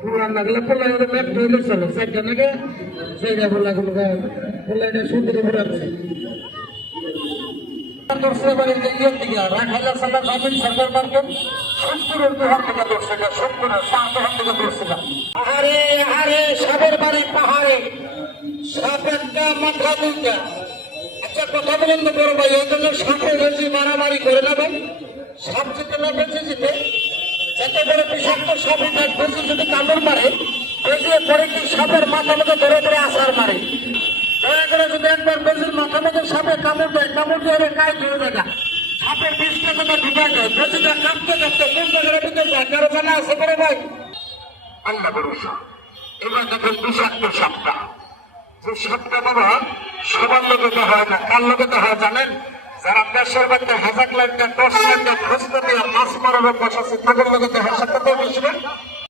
পুরান লাগলে পোলা হলে ম্যাপ ধরে চলে চারটা নাকি সেইটা পোলা গুলো পোলা এটা সুন্দর ঘুরাচ্ছে সাপের বাড়ি পাহাড়ে সাপ একটা মাথা দুইটা। আচ্ছা কথা বলেন তো বড় ভাই, এই জন্য সাপের বেশি মারামারি করে না ভাই? সাপ যেতে না বেঁচে যেতে যত বড় বিষাক্ত সাপ এটা বেশি যদি কামড় মারে বেঁচে পরে কি সাপের মাথা মতো ধরে ধরে আসার মারে। দয়া করে যদি একবার বেশির মাথা মতো সাপে কামড় দেয়, কামড় দিয়ে কাজ ধরে যায় না, সাপের বিষটা যদি ঢুকে যায় বেশিটা কাঁপতে কাঁপতে কোন জায়গায় ভিতরে যায় কারো জানা আছে বড় ভাই? আল্লাহ ভরসা। এবার দেখেন বিষাক্ত সাপটা, যে সাপটা বাবা সবার লোকে তো হয় না, কার লোকে তো হয় জানেন? যারা দেশের বাড়িতে হাজার লাইনটা 10 লাইনটা খুঁজতে দিয়ে মাছ মারার বসাচ্ছে তাদের লোকে তো হয়, সাপটা তো বেশি না।